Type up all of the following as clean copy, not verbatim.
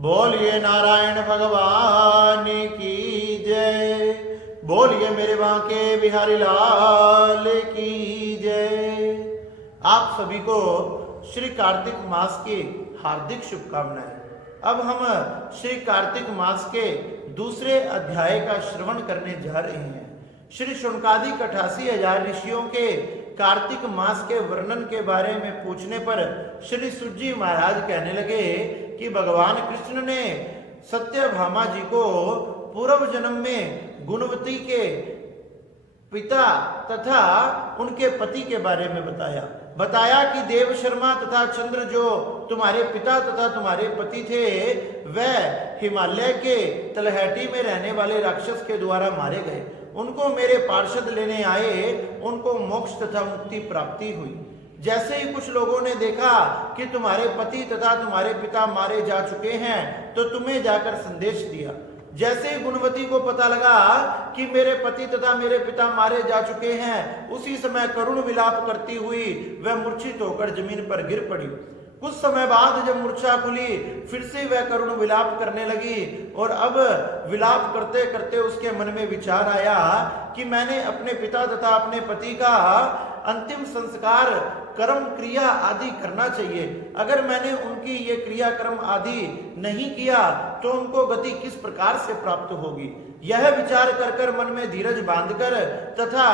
बोलिए नारायण भगवान की जय। बोलिए मेरे बांके बिहारी लाल की जय। आप सभी को श्री कार्तिक मास की हार्दिक शुभकामनाएं। अब हम श्री कार्तिक मास के दूसरे अध्याय का श्रवण करने जा रहे हैं। श्री शुनकादिक 88,000 ऋषियों के कार्तिक मास के वर्णन के बारे में पूछने पर श्री सुजी महाराज कहने लगे कि भगवान कृष्ण ने सत्यभामा जी को पूर्व जन्म में गुणवती के पिता तथा उनके पति के बारे में बताया कि देव शर्मा तथा चंद्र जो तुम्हारे पिता तथा तुम्हारे पति थे वह हिमालय के तलहटी में रहने वाले राक्षस के द्वारा मारे गए। उनको मेरे पार्षद लेने आए, उनको मोक्ष तथा मुक्ति प्राप्ति हुई। जैसे ही कुछ लोगों ने देखा कि तुम्हारे पति तथा तुम्हारे पिता मारे जा चुके हैं तो तुम्हें जाकर संदेश दिया। जैसे ही गुणवती को पता लगा कि मेरे पति तथा मेरे पिता मारे जा चुके हैं, उसी समय करुण विलाप करती हुई वह मूर्छित होकर जमीन पर गिर पड़ी। कुछ समय बाद जब मूर्छा खुली, फिर से वह करुण विलाप करने लगी और अब विलाप करते करते उसके मन में विचार आया कि मैंने अपने पिता तथा अपने पति का अंतिम संस्कार कर्म क्रिया आदि करना चाहिए। अगर मैंने उनकी ये क्रिया कर्म आदि नहीं किया तो उनको गति किस प्रकार से प्राप्त होगी। यह विचार कर कर मन में धीरज बांधकर तथा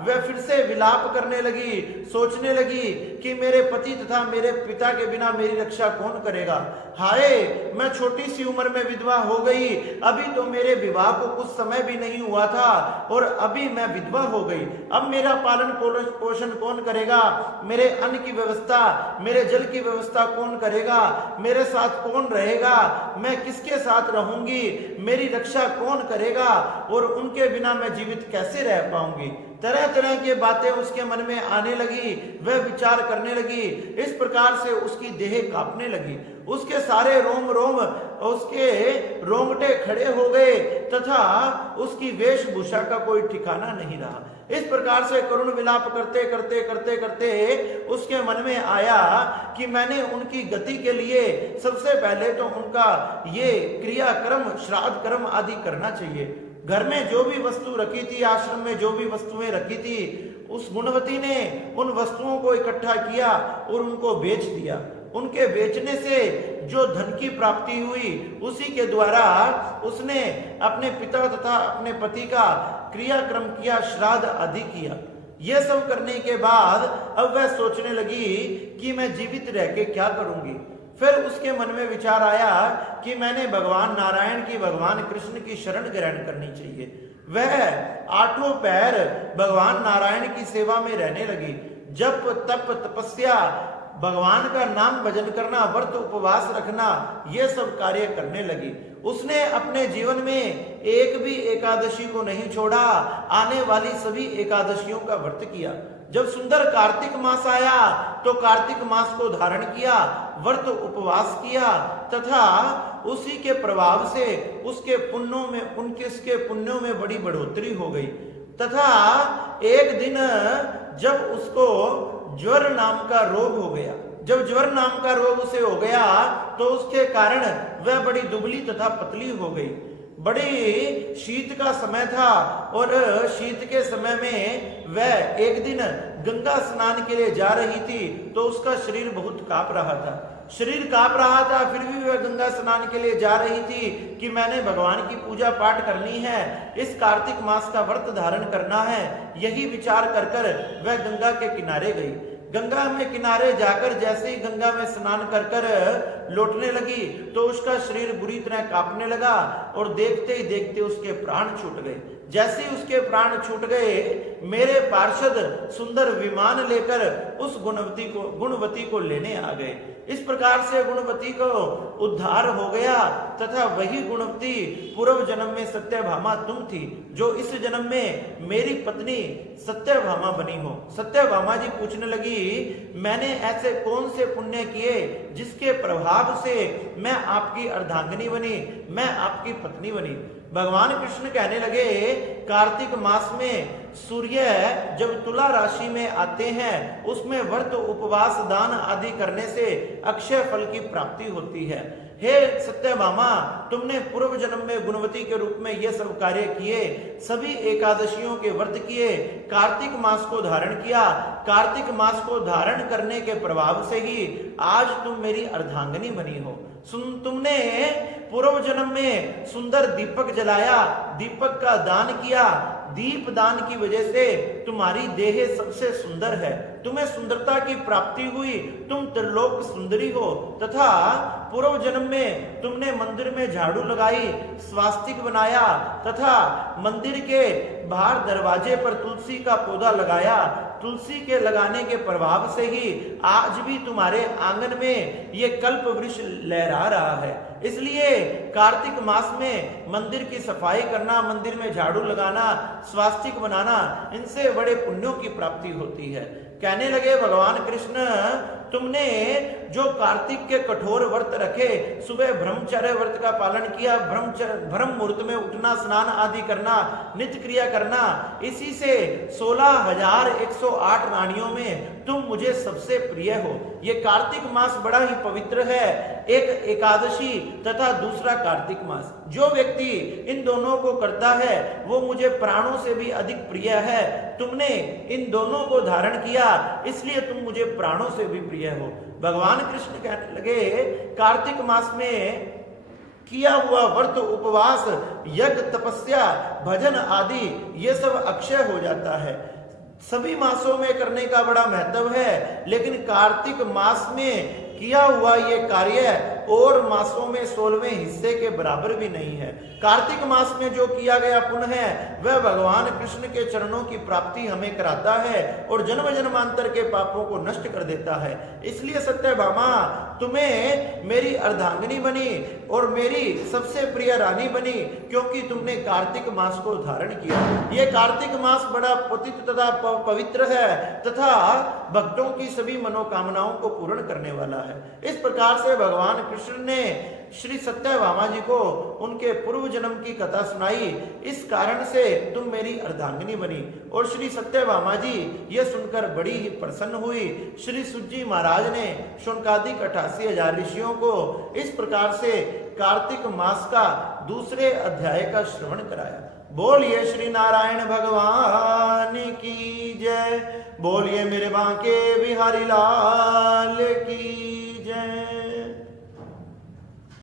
वह फिर से विलाप करने लगी, सोचने लगी कि मेरे पति तथा मेरे पिता के बिना मेरी रक्षा कौन करेगा। हाय, मैं छोटी सी उम्र में विधवा हो गई। अभी तो मेरे विवाह को कुछ समय भी नहीं हुआ था और अभी मैं विधवा हो गई। अब मेरा पालन पोषण कौन करेगा, मेरे अन्न की व्यवस्था, मेरे जल की व्यवस्था कौन करेगा, मेरे साथ कौन रहेगा, मैं किसके साथ रहूंगी, मेरी रक्षा कौन करेगा और उनके बिना मैं जीवित कैसे रह पाऊंगी। तरह तरह की बातें उसके मन में आने लगी, वह विचार करने लगी। इस प्रकार से उसकी देह कांपने लगी, उसके सारे रोम रोम उसके रोंगटे खड़े हो गए तथा उसकी वेशभूषा का कोई ठिकाना नहीं रहा। इस प्रकार से करुण विलाप करते करते करते करते उसके मन में आया कि मैंने उनकी गति के लिए सबसे पहले तो उनका ये क्रिया कर्म श्राद्ध कर्म आदि करना चाहिए। घर में जो भी वस्तु रखी थी, आश्रम में जो भी वस्तुएं रखी थी, उस गुणवती ने उन वस्तुओं को इकट्ठा किया और उनको बेच दिया। उनके बेचने से जो धन की प्राप्ति हुई उसी के द्वारा उसने अपने पिता तथा अपने पति का क्रियाक्रम किया, श्राद्ध आदि किया। यह सब करने के बाद अब वह सोचने लगी कि मैं जीवित रह के क्या करूंगी। फिर उसके मन में विचार आया कि मैंने भगवान नारायण की, भगवान कृष्ण की शरण ग्रहण करनी चाहिए। वह 8 पैर भगवान नारायण की सेवा में रहने लगी। जप तप तपस्या, भगवान का नाम भजन करना, व्रत उपवास रखना, ये सब कार्य करने लगी। उसने अपने जीवन में एक भी एकादशी को नहीं छोड़ा, आने वाली सभी एकादशियों का व्रत किया। जब सुंदर कार्तिक मास आया तो कार्तिक मास को धारण किया, व्रत उपवास किया तथा उसी के प्रभाव से उसके पुण्यों में बड़ी बढ़ोतरी हो गई। तथा एक दिन जब उसको ज्वर नाम का रोग हो गया, जब ज्वर नाम का रोग उसे हो गया तो उसके कारण वह बड़ी दुबली तथा पतली हो गई। बड़ी शीत का समय था और शीत के समय में वह एक दिन गंगा स्नान के लिए जा रही थी तो उसका शरीर बहुत कांप रहा था। शरीर कांप रहा था, फिर भी वह गंगा स्नान के लिए जा रही थी कि मैंने भगवान की पूजा पाठ करनी है, इस कार्तिक मास का व्रत धारण करना है। यही विचार कर कर वह गंगा के किनारे गई। गंगा में किनारे जाकर जैसे ही गंगा में स्नान कर कर लौटने लगी तो उसका शरीर बुरी तरह कांपने लगा और देखते ही देखते उसके प्राण छूट गए। जैसे ही उसके प्राण छूट गए, मेरे पार्षद सुंदर विमान लेकर उस गुणवती को लेने आ गए। इस प्रकार से गुणवती को उद्धार हो गया तथा वही गुणवती पूर्व जन्म में सत्यभामा तुम थी, जो इस जन्म में मेरी पत्नी सत्यभामा बनी हो। सत्यभामा जी पूछने लगी, मैंने ऐसे कौन से पुण्य किए जिसके प्रभाव से मैं आपकी अर्धांगिनी बनी, मैं आपकी पत्नी बनी। भगवान कृष्ण कहने लगे कार्तिक मास में सूर्य जब तुला राशि में आते हैं, उसमें व्रत, उपवास, दान आदि करने से अक्षय फल की प्राप्ति होती है। हे सत्यभामा, तुमने पूर्व जन्म में गुणवती के रूप में ये सब कार्य किए, सभी एकादशियों के व्रत किए, कार्तिक मास को धारण किया। कार्तिक मास को धारण करने के प्रभाव से ही आज तुम मेरी अर्धांगिनी बनी हो। तुमने पूर्व जन्म में सुंदर दीपक जलाया, दीपक का दान किया। दीप दान की वजह से तुम्हारी देह सबसे सुंदर है, तुम्हें सुंदरता की प्राप्ति हुई, तुम त्रिलोक सुंदरी हो। तथा पूर्व जन्म में तुमने मंदिर में झाड़ू लगाई, स्वास्तिक बनाया तथा मंदिर के बाहर दरवाजे पर तुलसी का पौधा लगाया। तुलसी के लगाने के प्रभाव से ही आज भी तुम्हारे आंगन में ये कल्प वृक्ष लहरा रहा है। इसलिए कार्तिक मास में मंदिर की सफाई करना, मंदिर में झाड़ू लगाना, स्वास्तिक बनाना, इनसे बड़े पुण्यों की प्राप्ति होती है। कहने लगे भगवान कृष्ण, तुमने जो कार्तिक के कठोर व्रत रखे, सुबह ब्रह्मचर्य व्रत का पालन किया, ब्रह्म मुहूर्त में उठना, स्नान आदि करना, नित्य क्रिया करना, इसी से 16,108 रानियों में तुम मुझे सबसे प्रिय हो। ये कार्तिक मास बड़ा ही पवित्र है, एक एकादशी तथा दूसरा कार्तिक मास। जो व्यक्ति इन दोनों को करता है वो मुझे प्राणों से भी अधिक प्रिय है। तुमने इन दोनों को धारण किया, इसलिए तुम मुझे प्राणों से भी प्रिय हो। भगवान कृष्ण कहने लगे, कार्तिक मास में किया हुआ व्रत, उपवास, यज्ञ, तपस्या, भजन आदि ये सब अक्षय हो जाता है। सभी मासों में करने का बड़ा महत्व है, लेकिन कार्तिक मास में किया हुआ ये कार्य और मासों में 16वें हिस्से के बराबर भी नहीं है। कार्तिक मास में जो किया गया पुण्य है वह भगवान कृष्ण के चरणों की प्राप्ति हमें कराता है और जन्म जन्मांतर के पापों को नष्ट कर देता है। इसलिए सत्यभामा, तुम्हें मेरी अर्धांगिनी बनी और मेरी सबसे प्रिय रानी बनी, क्योंकि तुमने कार्तिक मास को धारण किया। ये कार्तिक मास बड़ा पतित तथा पवित्र है तथा भक्तों की सभी मनोकामनाओं को पूर्ण करने वाला है। इस प्रकार से भगवान कृष्ण ने श्री सत्यभामा जी को उनके पूर्व जन्म की कथा सुनाई। इस कारण से तुम मेरी अर्धांगिनी बनी। और श्री सत्यभामा जी ये सुनकर बड़ी ही प्रसन्न हुई। श्री सुत जी महाराज ने शौनकादिक 88,000 ऋषियों को इस प्रकार से कार्तिक मास का दूसरे अध्याय का श्रवण कराया। बोलिए श्री नारायण भगवान की जय। बोलिए मेरे बांके बिहारी लाल की